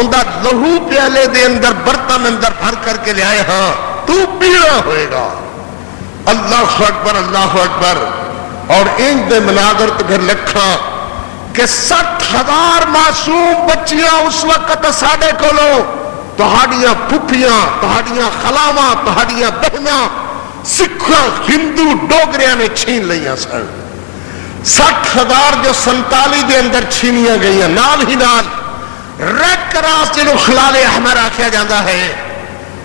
اندا لہو پیالے دے اندر برتن اندر بھر کر کے لے آئے ہاں تو پیڑا ہوئے گا. اللہ اکبر اللہ اکبر. اور ان دے مناظر تو پھر لکھا کہ 60,000 معصوم بچیاں اس وقت ساڈے کولوں تہاڈیاں پھپھیاں تہاڈیاں خلاواں تہاڈیاں بہناں سکھاں ہندو ڈوگریاں نے چھین لیاں سن. 60,000 جو 47 دے اندر چھینیاں گئیاں. نال ہی نال ریڈ کراس جنہوں خلال احمر آکھیا جاندہ ہے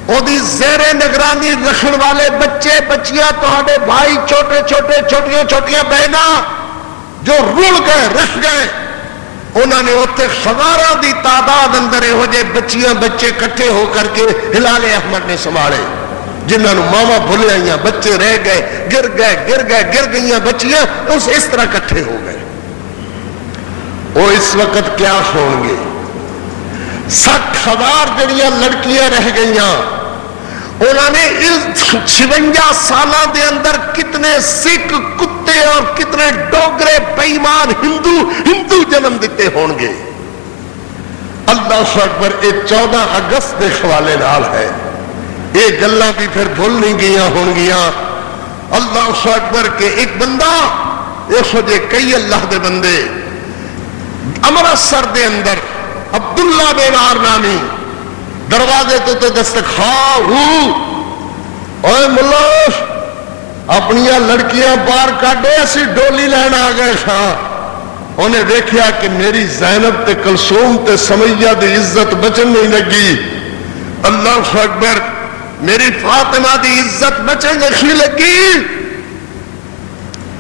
او دی زیر نگرانی رکھن والے بچے بچیاں تہاڈے بھائی چھوٹے چھوٹے چھوٹیاں چھوٹیاں بہنا جو رول گئے رکھ گئے انہوں نے اتنے ہزاراں دی تعداد اندر ہو جائے بچیاں بچے کٹھے ہو کر کے ہلال احمد نے سنبھالے جنہوں نے ماما بھولے آئیاں بچے رہ گئے گر گئیاں بچیاں اس طرح کٹھے ہو گئے. وہ اس وقت کیا ہوں گے 60,000 جڑیاں لڑکیاں رہ گئیاں. انہوں نے اس 56 سالہ دے اندر کتنے سکھ کتے اور کتنے ڈوگرے بیمان ہندو جنم دیتے ہون گے. اللہ اکبر. یہ 14 اگست دے حوالے نال ہے. یہ گلاں بھی پھر بھول نہیں گیا ہون گیا. اللہ اکبر کہ ایک بندہ اس وجہ کئی اللہ دے بندے امرتسر دے اندر عبداللہ بن نامی دروازے تو دستخواہ اوے ملوش اپنیاں لڑکیاں باہر کاٹے اسی ڈولی لین آ گئے ساں. انہیں دیکھیا کہ میری زینب تے کلثوم تے سمیہ دی عزت بچن نہیں لگی. اللہ اکبر. میری فاطمہ دی عزت بچن نہیں لگی.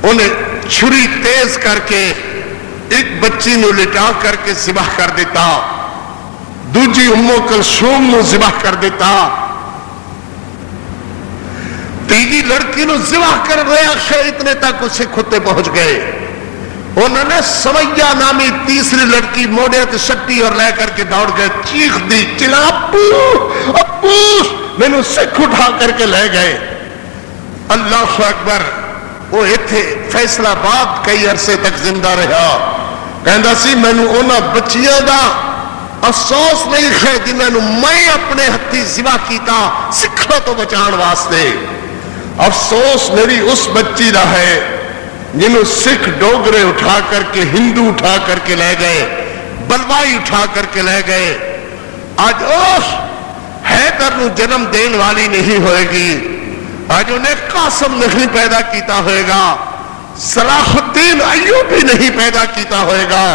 انہیں چھری تیز کر کے ایک بچی نو لٹا کر کے ذبح کر دیتا. دوجی امو کلثوم نو ذبح کر دیتا. تیجی لڑکی نو ذبح کر رہا ہے اتنے تک اسے کھتے پہنچ گئے. انہوں نے سمیہ نامی تیسری لڑکی موڑے تے سٹی اور لے کر کے دوڑ گئے. چیخ دی چلا ابو ابو میں نو سکھ اٹھا کر کے لے گئے. اللہ اکبر. وہ ایتھے فیصلہ آباد کئی عرصے تک زندہ رہا. کہندا سی میں نو انہاں بچیاں دا افسوس نہیں ہے جنہاں نو میں اپنے ہتھی ذبح کیتا سکھاں تو بچان واسطے. افسوس میری اس بچی دا ہے جنہوں سکھ ڈوگرے اٹھا کر کے ہندو اٹھا کر کے لے گئے بلوائی اٹھا کر کے لے گئے. آج اوہ حیدر نو جنم دین والی نہیں ہوئے گی. آج انہیں قاسم نہیں پیدا کیتا ہوئے گا. صلاح الدین ایوبی نہیں پیدا کیتا ہوئے گا.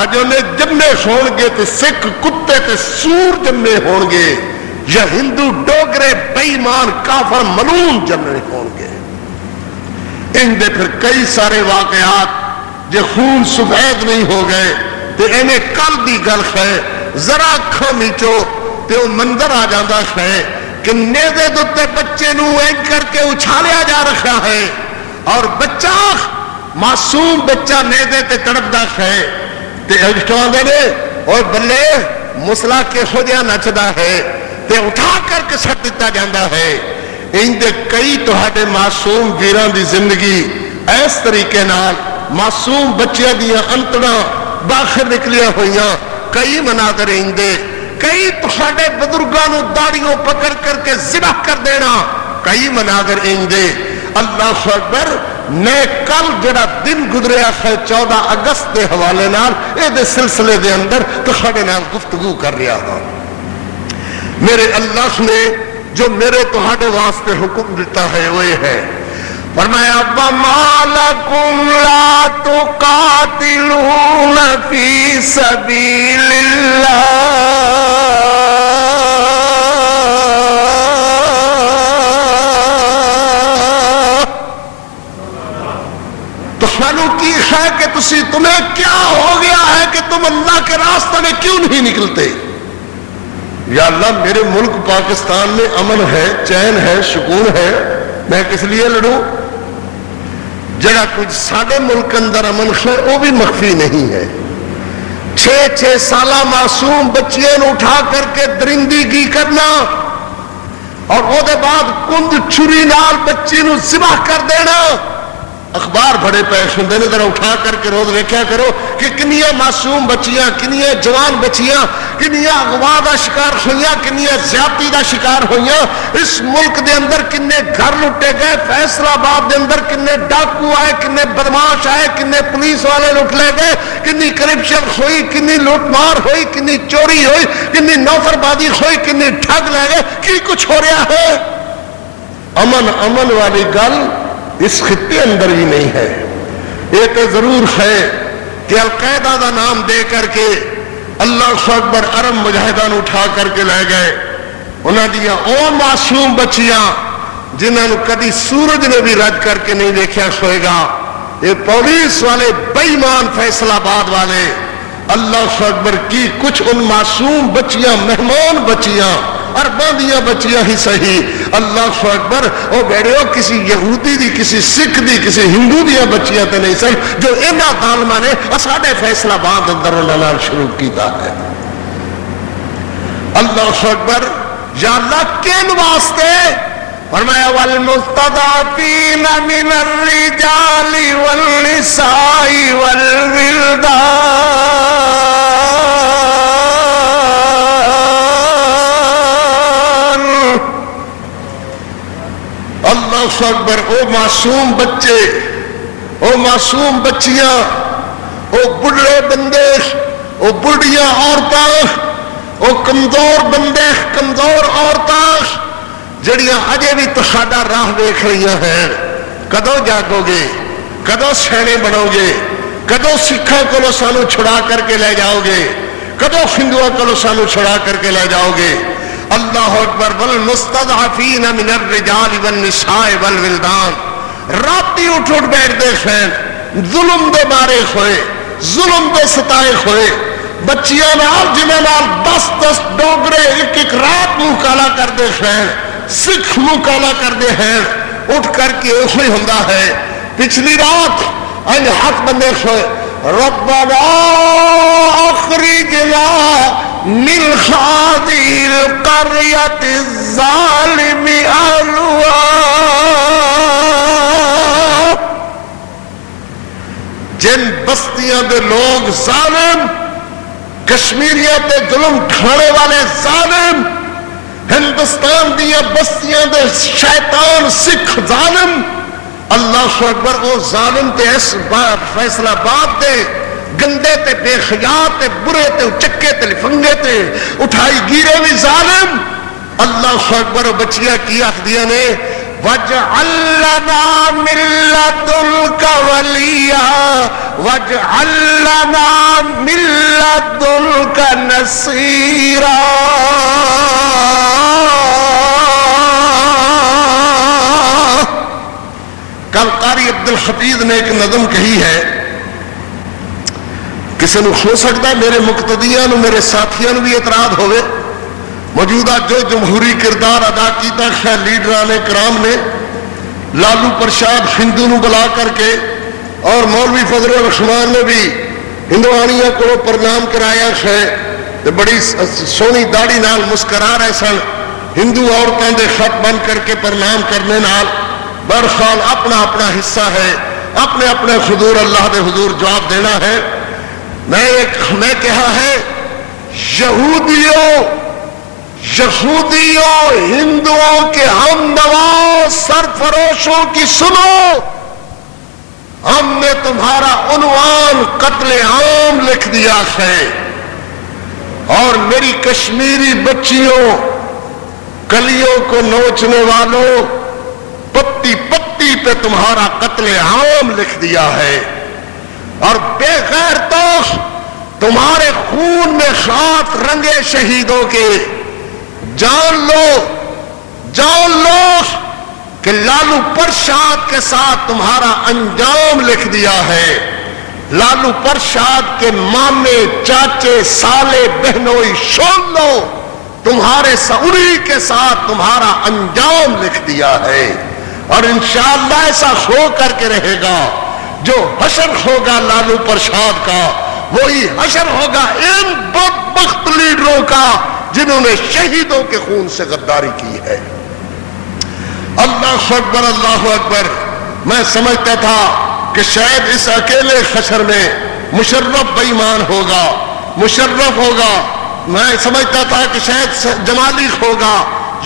آج انہیں جمنے ہون گے تو سکھ کتے تے سور جمنے ہون گے یا ہندو ڈوگرے بیمان کافر ملون جمنے ہون گے. ان دے پھر کئی سارے واقعات جو خون سفید نہیں ہو گئے تو انہیں کل دی گل ہے. ذرا اکھاں نیچو تو منظر آ جاندہ ہے کہ نیزے دوتے بچے نو این کر کے اچھالیا جا رکھا ہے اور بچہ معصوم بچہ نیزے تے تڑپدا ہے تے اجتوان دے اور بلے مسلح کے خودیاں نچدا ہے تے اٹھا کر کے سٹ دیتا جاندہ ہے. ان دے کئی تہاڈے معصوم ویران دی زندگی اس طریقے نال معصوم بچیاں دیاں انتڑاں باہر نکلیاں ہوئیاں. کئی مناظر ان دے کئی تہاڈے بزرگانوں داڑیوں پکڑ کر کے ذبح کر دینا کئی مناظر ان دے. اللہ اکبر. میں کل جڑا دن گزریا ہے 14 اگست دے حوالے نال اے دے سلسلے دے اندر تہاڈے نال گفتگو کر رہا ہاں. میرے اللہ نے جو میرے تہاڈے واسطے حکم دیتا ہے وہ یہ ہے فرمایا وَمَا لَكُمْ لَا تُقَاتِلُونَ فِي سَبِيلِ اللَّهِ تمہوں کی ہے کہ تمہیں کیا ہو گیا ہے کہ تم اللہ کے راستہ میں کیوں نہیں نکلتے. یا اللہ میرے ملک پاکستان میں امن ہے چین ہے سکون ہے میں کس لیے لڑوں. جڑا کچھ ساڑھے ملک اندر امن ہے وہ بھی مخفی نہیں ہے. 6 سالہ معصوم بچیاں نو اٹھا کر کے درندگی کرنا اور او دے بعد کند چھری نال بچی نو ذبح کر دینا. اخبار بڑے پیش ہوں نے ذرا اٹھا کر کے روز دیکھا کرو کہ کنیاں معصوم بچیاں، کنیاں جوان بچیاں، کنیاں اغوا دا شکار ہوئیاں، کنیاں زیادتی دا شکار ہوئیاں. اس ملک دے اندر کنے گھر لٹے گئے، فیصلہ آباد دے اندر کنے ڈاکو آئے، کنے بدماش آئے، کنے پولیس والے لٹ لے گئے، کنی کرپشن ہوئی، کنی لوٹ مار ہوئی، کنی چوری ہوئی، کنی نوفربادی ہوئی، کنی ٹھگ لے گئے. کی کچھ ہو رہا ہے؟ امن والی گل اس خطے اندر بھی نہیں ہے. ایک ضرور ہے کہ القاعدہ دا نام دے کر کے اللہ اکبر عرب مجاہدان اٹھا کر کے لے گئے. انہاں دیاں او معصوم بچیاں جنہاں نو کدی سورج نے بھی رد کر کے نہیں دیکھا سوئے گا. یہ پولیس والے بے ایمان فیصل آباد والے اللہ اکبر کی کچھ ان معصوم بچیاں، مہمان بچیاں، ارباں دیاں بچیاں ہی صحیح، اللہ اکبر او بیڑیو کسی یہودی دی، کسی سکھ دی، کسی ہندو دیاں بچیاں تے نہیں سن جو انہاں ظالماں نے ساڈے فیصلہ آباد اندر انہاں شروع کیتا ہے. اللہ اکبر. یا اللہ کن واسطے؟ فرمایا والمستضعفین من الرجال والنساء والولدان. اللہ اکبر. او معصوم بچے، او معصوم بچیاں، او بڑھے بندے، او بڑھیاں عورتاں، او کمزور بندے، کمزور عورتاں جڑیاں اجے بھی تہاڈا راہ دیکھ رہی ہیں. کدو جاگو گے؟ کدو سیانے بنو گے؟ کدو سکھاں کو سانو چھڑا کر کے لے جاؤ گے؟ کدو ہندوؤں کو سانو چھڑا کر کے لے جاؤ گے؟ اللہ اکبر. والمستضعفین من الرجال والنساء والولدان. راتی اٹھ اٹھ بیٹھتے ہیں، ظلم دے مارے ہوئے، ظلم دے ستائے ہوئے بچیاں نال جنہاں نال 10 ڈوگرے ایک رات منہ کالا کرتے ہیں، سکھ منہ کالا کرتے ہیں. اٹھ کر کے وہی ہوندا ہے. پچھلی رات انج ہاتھ بندے ہوئے ربنا اخرجنا من هذه القرية الظالم اهلها. جن بستیاں دے لوگ ظالم، کشمیریاں تے ظلم ڈھانے والے ظالم، ہندوستان دیا بستیاں دے شیطان سکھ ظالم. اللہ اکبر. وہ ظالم تے اس فیصلہ آباد دے گندے تے بے خیال تے برے تے چکے تے لفنگے تے اٹھائی گیرے بھی ظالم. اللہ اکبر. بچیاں کی آخدیاں نے وَاجْعَلْ لَنَا مِن لَّدُنْكَ وَلِيًّا وَاجْعَلْ لَنَا مِن لَّدُنْكَ نَصِيرًا. کل قاری عبدالحفیظ نے ایک نظم کہی ہے، کسی نے ہو سکتا ہے میرے مقتدیاں نو، میرے ساتھیاں نو بھی اعتراض ہوئے. موجودہ جو جمہوری کردار ادا کیتا ہے لیڈران کرام نے، لالو پرشاد ہندو نو بلا کر کے اور مولوی فضل الرحمان نے بھی ہندوانیاں کو پرنام کرایا ہے، بڑی سونی داڑھی نال مسکرا رہے سن. ہندو عورتوں دے خط بن کر کے پرنام کرنے نال برخال اپنا اپنا حصہ ہے، اپنے اپنے حضور اللہ دے حضور جواب دینا ہے. میں کہا ہے یہودیوں ہندوؤں کے ہم نوا سرفروشوں کی سنو، ہم نے تمہارا عنوان قتل عام لکھ دیا ہے، اور میری کشمیری بچیوں، کلیوں کو نوچنے والوں، پتی پتی پہ تمہارا قتل عام لکھ دیا ہے، اور بے غیرتوں تمہارے خون میں ہاتھ رنگے شہیدوں کے. جان لو کہ لالو پرشاد کے ساتھ تمہارا انجام لکھ دیا ہے. لالو پرشاد کے مامے، چاچے، سالے، بہنوئی سن لو، تمہارے سعوری کے ساتھ تمہارا انجام لکھ دیا ہے. اور انشاءاللہ ایسا ہو کر کے رہے گا. جو حشر ہوگا لالو پرشاد کا، وہی حشر ہوگا ان بدبخت لیڈروں کا جنہوں نے شہیدوں کے خون سے غداری کی ہے. اللہ اکبر. اللہ اکبر. میں سمجھتا تھا کہ شاید اس اکیلے حشر میں مشرف بے ایمان ہوگا، مشرف ہوگا، میں سمجھتا تھا کہ شاید جمالی ہوگا،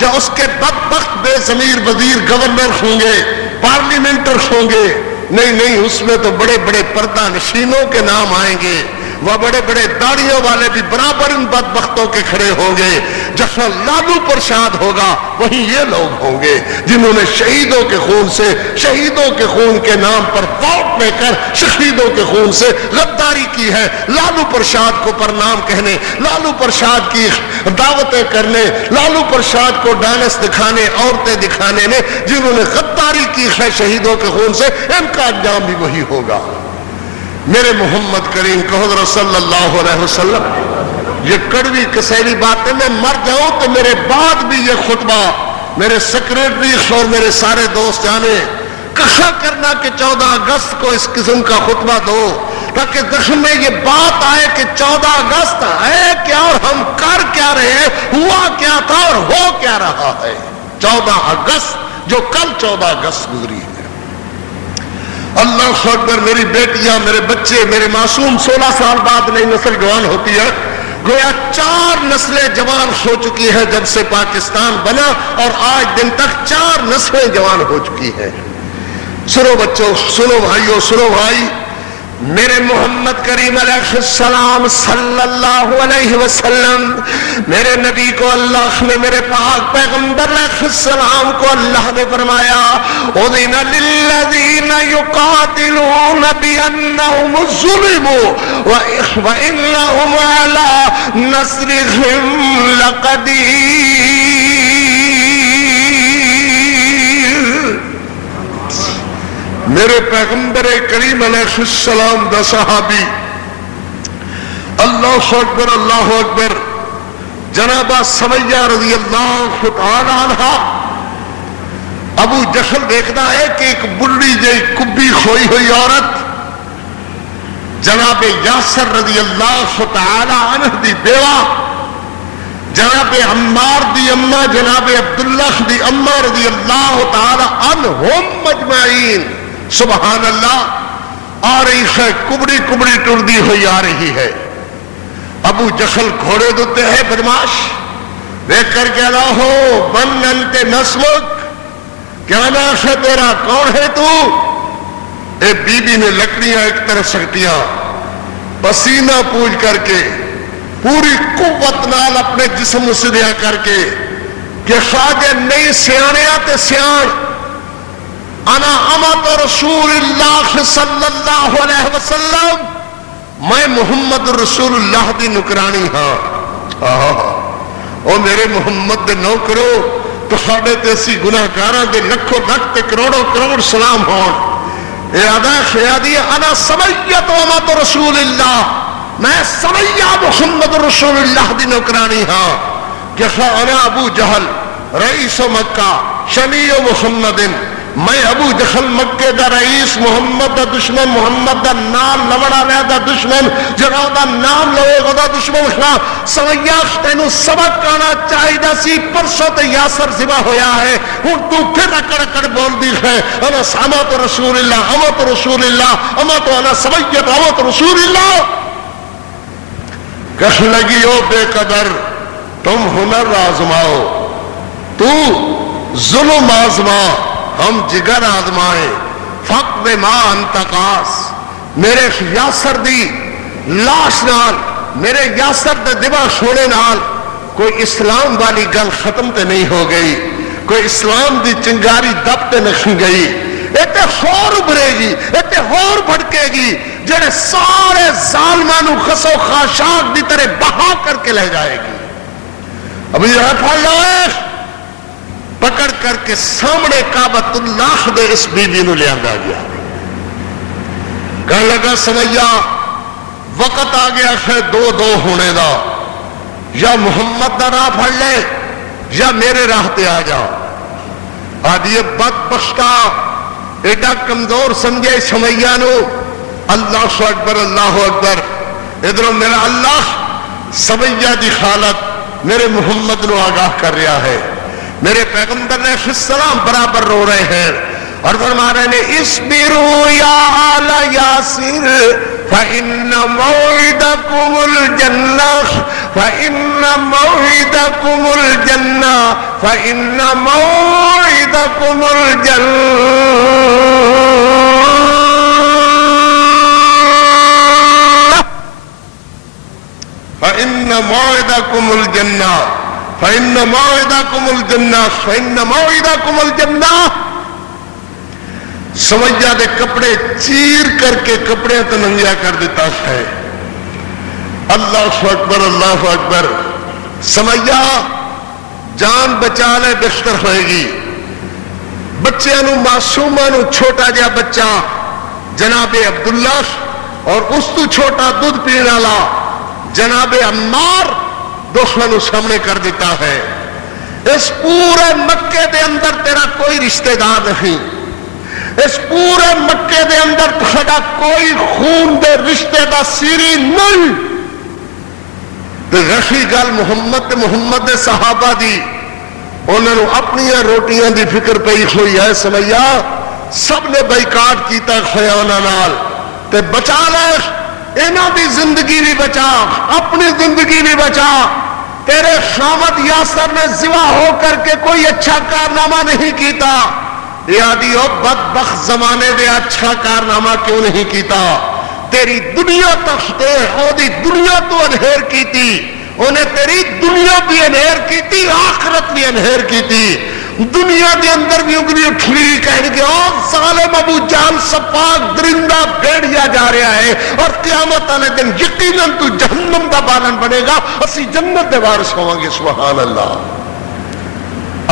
یا اس کے بدبخت بے ضمیر وزیر گورنر ہوں گے، پارلیمنٹر ہوں گے. نہیں، اس میں تو بڑے بڑے پردہ نشینوں کے نام آئیں گے، وہ بڑے بڑے داڑھیوں والے بھی برابر ان بدبختوں کے کھڑے ہوں گے. جہاں لالو پرساد ہوگا وہیں یہ لوگ ہوں گے جنہوں نے شہیدوں کے خون سے، شہیدوں کے خون کے نام پر ووٹ لے کر شہیدوں کے خون سے غداری کی ہے. لالو پرساد کو پرنام کہنے، لالو پرساد کی دعوتیں کرنے، لالو پرساد کو ڈانس دکھانے، عورتیں دکھانے نے جنہوں نے غداری کی ہے شہیدوں کے خون سے، ان کا انجام بھی وہی ہوگا. میرے محمد کریم کہ حضرت صلی اللہ علیہ وسلم، یہ کڑوی کسیلی باتیں، میں مر جاؤں تو میرے بعد بھی یہ خطبہ میرے سیکریٹری اور میرے سارے دوست جانے، کہا کرنا کہ 14 اگست کو اس قسم کا خطبہ دو تاکہ ذہن میں یہ بات آئے کہ 14 اگست ہے کیا اور ہم کر کیا رہے ہیں، ہوا کیا تھا اور ہو کیا رہا ہے. 14 اگست جو کل 14 اگست گزری ہے. اللہ اکبر. میری بیٹیاں، میرے بچے، میرے معصوم 16 سال بعد نئی نسل جوان ہوتی ہے. گویا 4 نسلیں جوان ہو چکی ہیں جب سے پاکستان بنا، اور آج دن تک 4 نسلیں جوان ہو چکی ہیں. سنو بچوں، سنو بھائیو، سنو بھائی. میرے محمد کریم علیہ السلام صلی اللہ علیہ وسلم، میرے نبی کو اللہ نے، میرے پاک پیغمبر علیہ السلام کو اللہ نے فرمایا اذن للذین یقاتلون بانہم ظلموا وانہم علی نصرہم لقدیر. میرے پیغمبر کریم علیہ السلام دا صحابی، اللہ اکبر، اللہ اکبر، جناب سمیہ رضی اللہ تعالی عنہ. ابو جہل دیکھتا ہے کہ ایک بڑی جی کبھی کھوئی ہوئی عورت جناب یاسر رضی اللہ تعالی عنہ دی بیوہ، جناب عمار دی اماں، جناب عبداللہ دی اماں رضی اللہ تعالی عنہم مجمعین، سبحان اللہ، آ رہی ہے، کبڑی کبڑی ٹردی ہوئی آ رہی ہے. ابو جہل گھوڑے دھوتے ہیں، بدماش دیکھ کر کے اللہ ہو من انت نسمک، کیا نام ہے تیرا، کون ہے تو؟ اے بی بی نے لکڑیاں ایک طرف سکتیاں، پسینہ پوج کر کے پوری قوت نال اپنے جسم مسدیا کر کے کہ خواجہ نہیں سیانے آتے سیان، انا امت رسول اللہ صلی اللہ علیہ وسلم، میں محمد رسول اللہ دی نکرانی ہاں. او میرے محمد دے نوکرو، تہاڈے تے اسی گناہگاراں دے لکھوں لکھ تے کروڑوں کروڑ سلام ہون. اے ادا خیادی انا سمیت امت رسول اللہ، میں سمیہ محمد رسول اللہ دی نوکرانی ہاں. کہ انا ابو جہل رئیس مکہ شنیع محمد، میں ابو جہل مکے دا رئیس، محمد دا دشمن، محمد دا نام لوڑا لے دا دشمن، جنہوں دا نام لوے گا دا دشمن. سمیاخ تینو سبق آنا چاہی دا سی، پرسوں تے یاسر ذبح ہویا ہے، ہن تو پھر اکڑ اکڑ بول دی ہے انا سامت رسول اللہ، امت رسول اللہ، امت انا سمیت امت رسول اللہ. کہنے لگی او بے قدر، تم ہنر آزماؤ، تو ظلم آزما، ہم جگر آزمائیں. فقد ما انتقاس، میرے یاسر دی لاش نال، میرے یاسر دے دبا چھوڑے نال کوئی اسلام والی گل ختم تے نہیں ہو گئی، کوئی اسلام دی چنگاری دب تے نہیں گئی. ایتے ہور ابھرے گی، ایتے ہور بھڑکے گی، جڑے سارے ظالمانو خسو خاشاک دی طرح بہا کر کے لے جائے گی. ابھی یہ پھڑ لائے پکڑ کر کے سامنے کعبۃ اللہ دے اس بی بی نو لے آندا گیا. کہنے لگا سمیہ وقت آ گیا ہے دو ہونے دا، یا محمد دا راہ پھڑ لے یا میرے راہ تے آ جا. آدھی بدبختہ ایڈا کمزور سمجھے سمیہ نو. اللہ اکبر، اللہ اکبر. ادھر میرا اللہ سمیہ دی حالت میرے محمد نو آگاہ کر رہا ہے. میرے پیغمبر علیہ السلام برابر رو رہے ہیں. اور فرما رہے ہیں اصبروا یا آل یاسر فإن موعدکم الجنہ فإن موعدکم الجنہ فإن موعدکم الجنہ فإن موعدکم الجنہ فإن موعدکم الجنہ فإن موعدکم الجنہ سمجھا دے کپڑے چیر کر کے کپڑے تو ننگیا کر دیتا ہے. اللہ اکبر اللہ اکبر. سمجھا جان بچا لے بہتر ہوئے گی. بچے نو معصوماں نو چھوٹا جا بچہ جناب عبداللہ اور اس تو چھوٹا دودھ پینے والا جناب عمار دشمنوں سامنے کر دیتا ہے. اس پورے مکے دے اندر تیرا کوئی رشتہ دار نہیں. اس پورے مکے دے اندر تہاڈا کوئی خون دے رشتے دا سیری نہیں. تے رہی گل محمد دے صحابہ دی انہوں نے اپنی روٹیاں دی فکر پئی ہوئی ہے. سمجھا سب نے بائیکاٹ کیتا کھویا انہاں نال تے بچا لے انہاں دی زندگی بھی بچا اپنی زندگی بھی بچا. تیرے خامد یاسر نے زوا ہو کر کے کوئی اچھا کارنامہ نہیں کیتا. یادی او بدبخت زمانے دے اچھا کارنامہ کیوں نہیں کیتا. تیری دنیا تختے او دی دنیا تو انہیر کیتی. انہیں تیری دنیا بھی انہیر کیتی آخرت بھی انہیر کیتی. دنیا دے اندر بھی انگلی اٹھلی کہنے کہ او ظالم ابو جہل سپاک درندہ بھیڑیا جا رہا ہے اور قیامت والے دن یقیناً تو جہنم دا بالن بنے گا اسی جنت دے وارث ہوواں گے. سبحان اللہ.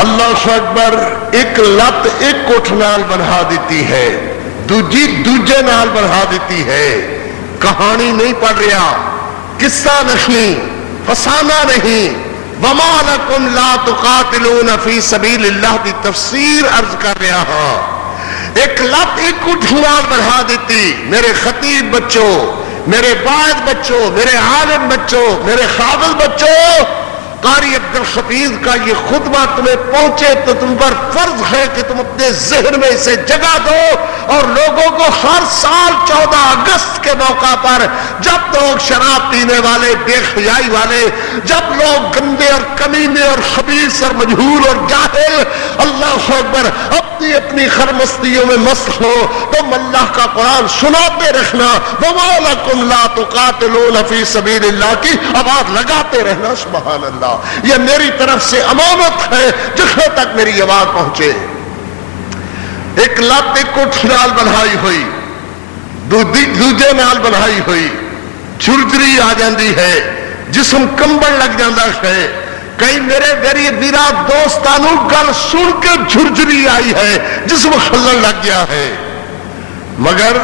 اللہ اکبر. ایک لت ایک کوٹھ نال بنھا دیتی ہے دوجی دوجے نال بنھا دیتی ہے. کہانی نہیں پڑھ رہا قصہ نہیں فسانہ نہیں. وما لکم لا تقاتلون فی سبیل اللہ دی تفسیر عرض کر رہا ہاں. ایک لت ایک کوٹھ نال بنھا دیتی. میرے خطیب بچوں میرے باعث بچوں میرے عالم بچوں میرے قابل بچوں قاری عبدالحفیظ کا یہ خطبہ تمہیں پہنچے تو تم پر فرض ہے کہ تم اپنے ذہن میں اسے جگہ دو اور لوگوں کو ہر سال 14 اگست کے موقع پر جب لوگ شراب پینے والے بے حیائی والے جب لوگ گندے اور کمینے اور خبیث اور مجہول اور جاہل اللہ اکبر اپنی خرمستیوں میں مست ہو تم اللہ کا قرآن سناتے رہنا. وما لکم لا تقاتلون فی سبیل اللہ کی آواز لگاتے رہنا. سبحان اللہ. یہ میری طرف سے امانت ہے جہاں تک میری آواز پہنچے. ایک لت ایک کوٹھ نال بنھائی ہوئی دوجے نال بنھائی ہوئی جھرجری آ جاندی ہے جسم کمبن لگ جاندہ ہے. کئی میرے ویرا دوستانوں گل سن کے جھرجری آئی ہے جسم خلن لگ گیا ہے. مگر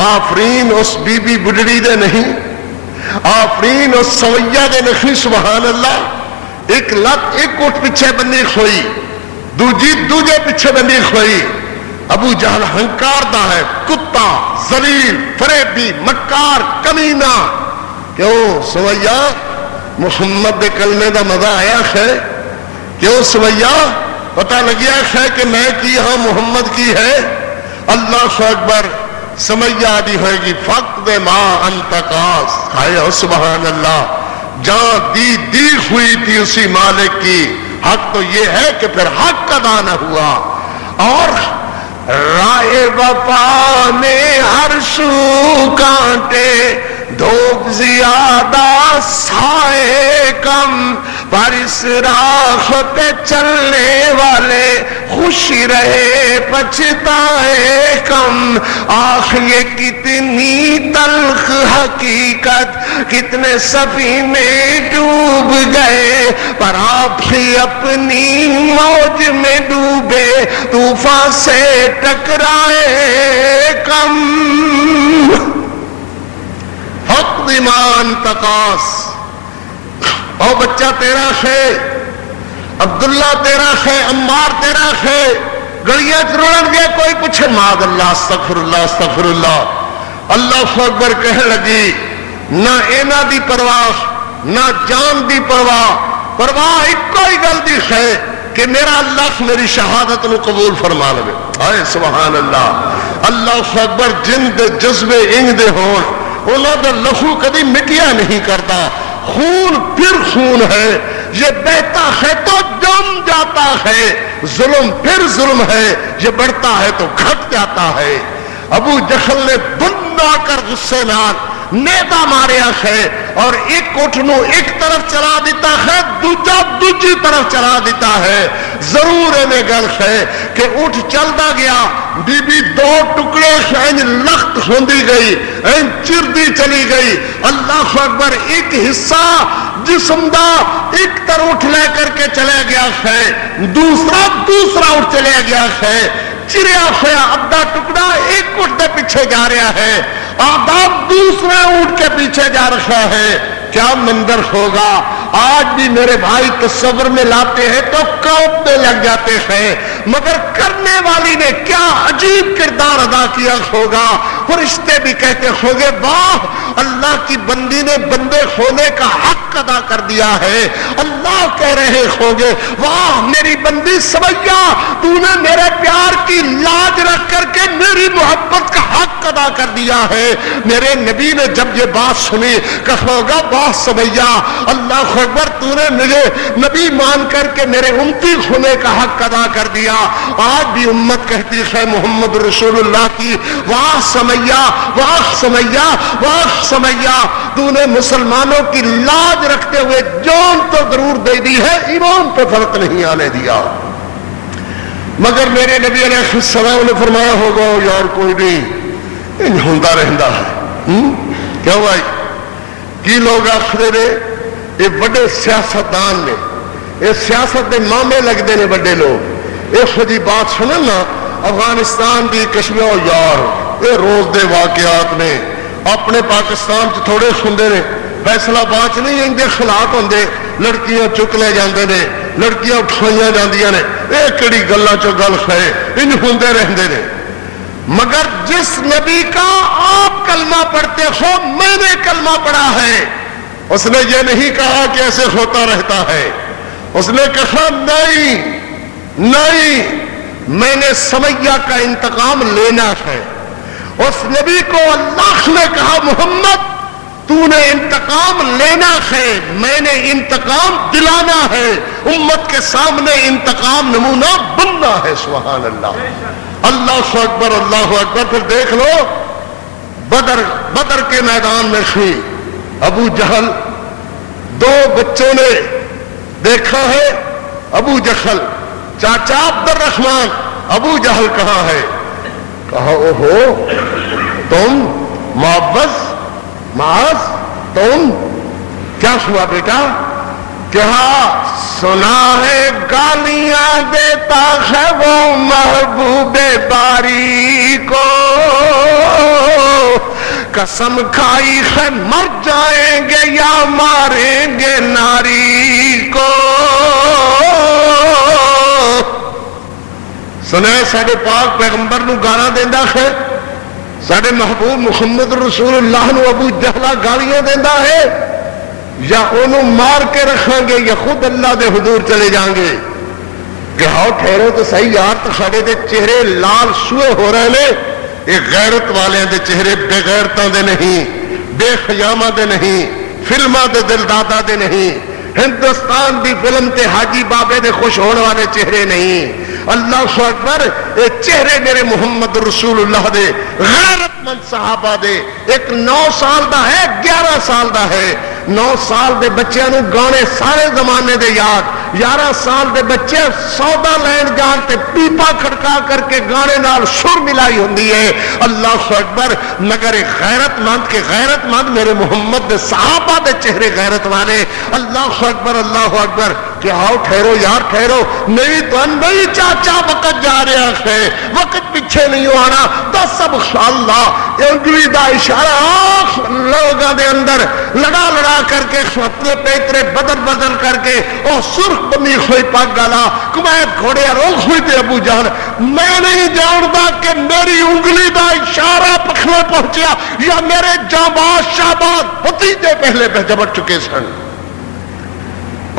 آفرین اس بی بی بڈڑی دے نہیں آفرین اس سویہ دے نہیں. سبحان اللہ. ایک لت ایک کوٹ پیچھے بندی کھوئی دوجی دوجے پیچھے بندی کھوئی. ابو جہل ہنکار دا ہے کتا ذلیل فریبی مکار کمینہ. کیوں سویہ محمد دے کلمے دا مزہ آیا ہے. کیوں سویہ پتہ لگیا ہے کہ میں کی ہاں محمد کی ہے. اللہ اکبر. سمجھا دی ہوئے گی فقد ما انتقاس. ہائے سبحان اللہ. جان دی ہوئی تھی اسی مالک کی. حق تو یہ ہے کہ پھر حق ادا نہ ہوا. اور رائے وفا نے ہر سو کانٹے دھوپ زیادہ سائے کم پر اس راہ پہ چلنے والے خوشی رہے پچھتائے کم. آخ یہ کتنی تلخ حقیقت کتنے سفینے ڈوب گئے پر آپ ہی اپنی موج میں ڈوبے طوفان سے ٹکرائے کم. حق ایمان تقاس. او بچہ تیرا ہے عبداللہ تیرا ہے عمار تیرا ہے. گڑیاں چرڑن گیا کوئی پوچھے ماذ اللہ استغفر اللہ استغفر اللہ. اللہ اکبر کہنے لگی نہ اینا دی پرواہ نہ جان دی پرواہ ایک کوئی گل دی ہے کہ میرا اللہ میری شہادت نو قبول فرما لے. ہائے سبحان اللہ. اللہ اکبر. جن دے جذبے انج دے ہون انہاں دا لہو کدی مٹیا نہیں کرتا. خون پھر خون ہے, یہ بہتا ہے تو جم جاتا ہے. ظلم پھر ظلم ہے, یہ بڑھتا ہے تو گھٹ جاتا ہے. ابو جہل نے بنا کر غصے نال نیتا ماریا ہے اور ایک اٹھ نو ایک طرف چلا دیتا ہے, دوجا دوجی طرف چلا دیتا ہے. ضرور میں گل ہے کہ اٹھ چلتا گیا, بی بی دو ٹکڑے انج لخت ہوندی گئی, انج چردی چلی گئی. اللہ اکبر. ایک حصہ جسم دا ایک طرف اٹھ لے کر کے چلے گیا ہے, دوسرا اٹھ چلے گیا ہے. چریا ہوا ادھا ٹکڑا ایک اٹھ دے پیچھے جا رہا ہے, آداب دوسرے اونٹ کے پیچھے جا رہا ہے. کیا منظر ہوگا. آج بھی میرے بھائی تصور میں لاتے ہیں تو کانپنے لگ جاتے ہیں, مگر کرنے والی نے کیا عجیب کردار ادا کیا ہوگا. فرشتے بھی کہتے ہوں گے واہ, اللہ کی بندی نے بندے ہونے کا حق ادا کر دیا ہے. اللہ کہہ رہے ہوں گے واہ میری بندی سمیا, تو نے میرے پیار کی لاج رکھ کر کے میری محبت کا حق ادا کر دیا ہے. میرے نبی نے جب یہ بات سنی کہا گا واہ سمیا, اللہ اکبر, تو نے مجھے نبی مان کر کے میرے امتی ہونے کا حق ادا کر دیا. آج بھی امت کہتی ہے محمد رسول اللہ کی واہ سمیا, واہ سمیا, واہ سمیا, تو نے مسلمانوں کی لاج رکھتے ہوئے جان تو ضرور دے دی ہے, ایمان پہ فرق نہیں آنے دیا. مگر میرے نبی علیہ السلام نے فرمایا ہوگا یار کوئی نہیں ہوندا رہندا ہے. کیوں بھائی کی لوگ آخر نے یہ بڑے سیاستدان نے, یہ سیاست دے مامے لگتے ہیں بڑے لوگ. اس جی بات سنن نا افغانستان کی کشمیر یار یہ روز دے واقعات نے اپنے پاکستان چ تھوڑے سنتے ہیں. فیصلہ بات نہیں ان کے خلاف ہوں, لڑکیاں چک لے جاندے نے, لڑکیاں اٹھائیاں جاندیاں نے, یہ کہڑی گلاں چ گل ہے, ان ہوندے رہندے نے. مگر جس نبی کا آپ کلمہ پڑھتے ہو میں نے کلمہ پڑھا ہے, اس نے یہ نہیں کہا کہ ایسے ہوتا رہتا ہے. اس نے کہا نہیں نہیں, میں نے سمیہ کا انتقام لینا ہے. اس نبی کو اللہ نے کہا محمد تو نے انتقام لینا ہے, میں نے انتقام دلانا ہے. امت کے سامنے انتقام نمونہ بننا ہے. سبحان اللہ. اللہ اکبر, اللہ اکبر. پھر دیکھ لو بدر کے میدان میں تھی ابو جہل, دو بچوں نے دیکھا ہے ابو جہل, چاچا عبد الرحمن, ابو جہل کہاں ہے. کہا اوہو تم معاذ تم, کیا ہوا بیٹا. کہا سنا ہے گالیاں دیتا ہے وہ محبوب باری کو, قسم کھائی ہے مر جائیں گے یا ماریں گے ناری کو. سنے ساڈے پاک پیغمبر نو گانا دیندا ہے, ساڈے محبوب محمد رسول اللہ نو ابو جہلا گالیاں دیندا ہے, یا انہوں مار کے رکھیں گے یا خود اللہ دے حضور چلے جائیں گے. کہ ہاؤ ٹھہرو تو صحیح یار, تو ساڈے دے چہرے لال سوئے ہو رہے نے. یہ غیرت والے دے چہرے بے غیرتاں دے نہیں, بے خیامہ دے نہیں, فلماں دے دل دادا دے نہیں, ہندوستان دی فلم تے حاجی بابے دے خوش ہونے والے چہرے نہیں. اللہ اکبر. یہ چہرے میرے محمد رسول اللہ دے غیرت مند صحابہ دے. ایک 9 سال دا ہے, 11 سال دا ہے. 9 سال دے بچیاں نو گانے سارے زمانے دے یاد, 11 سال دے بچے سودا لین جان تے پیپا کھڑکا کر کے گانے نال سر ملائی ہوندی ہے. اللہ اکبر. مگر غیرت مند کے غیرت مند میرے محمد دے صحابہ دے چہرے غیرت والے. اللہ اکبر, اللہ اکبر. کہ آؤ ٹھہرو یار ٹھہرو, نہیں تو نہیں چاچا وقت جا رہا ہے, وقت پیچھے نہیں آنا. تو سب اللہ انگلی دا اشارہ لوگوں دے اندر لڑا کر کے اپنے پیترے بدل کر کے اور سرخ بنی ہوئی پاک گالا کمائد گھوڑے روک ہوئی تھے ابو جان. میں نہیں جانتا کہ میری انگلی دا اشارہ پکھنے پہنچیا یا میرے جانباز شہباز بھتیجے پہلے جبڑ چکے سن.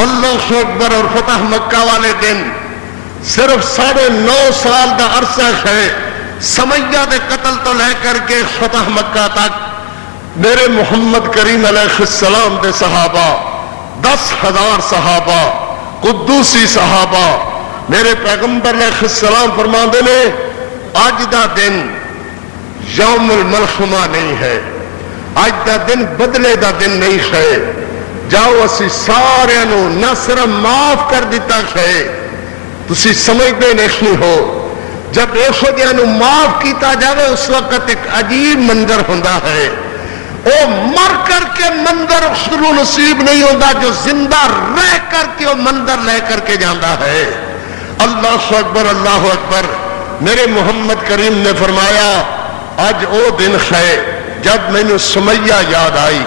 اللہ اکبر. اور فتح مکہ والے دن صرف 9.5 سال دا عرصہ ہے سمیہ دے قتل تو لے کر کے فتح مکہ تک میرے محمد کریم علیہ السلام دے صحابہ 10,000 صحابہ قدوسی صحابہ میرے پیغمبر علیہ السلام فرماندے نے آج دا دن یوم الملحمہ نہیں ہے، آج دا دن بدلے دا دن نہیں ہے، جاؤ اسی سارے نو نہ صرف معاف کر دیتا ہے، تسی سمجھتے نہیں ہو جب ایسو جہاں نو معاف کیتا جاوے اس وقت ایک عجیب منظر ہوندہ ہے، او مر کر کے منظر شروع نصیب نہیں ہوندہ جو زندہ رہ کر کے وہ منظر لے کر کے جاندہ ہے۔ اللہ اکبر اللہ اکبر۔ میرے محمد کریم نے فرمایا آج او دن ہے جب میں نے سمیہ یاد آئی،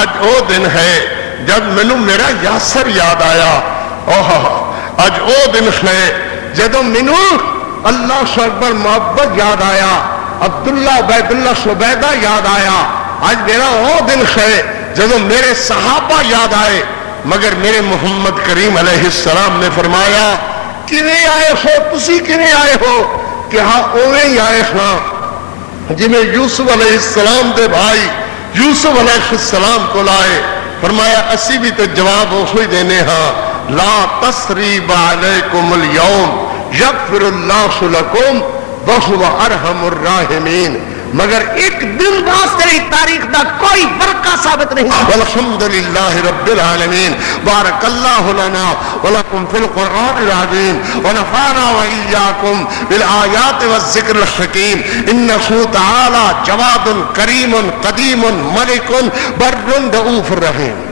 آج او دن ہے جب میں نے میرا یاسر یاد آیا، آج او دن ہے جب میں نے اللہ اکبر محبت یاد آیا، عبداللہ عبیداللہ شبیدہ یاد آیا، آج میرا وہ دن ہے جب میرے صحابہ یاد آئے۔ مگر میرے محمد کریم علیہ السلام نے فرمایا کیویں آئے ہو تسی کیویں آئے ہو کہ ہاں اوے ہی آئے ہاں جی میں یوسف علیہ السلام دے بھائی یوسف علیہ السلام کو لائے، فرمایا اسی بھی تو جواب وہی دینے ہاں لا تثریب علیکم اليوم یغفر اللہ لکم وہو ارحم الراحمین، مگر ایک دن واسطے تاریخ دا کوئی برکہ ثابت نہیں۔ والحمدللہ رب العالمین، بارک اللہ لنا ولکم فی القرآن العظیم ونفعنا وإیاکم بالآیات والذکر الحکیم، انہ تعالی جواد کریم قدیم ملک بر رؤوف رحیم۔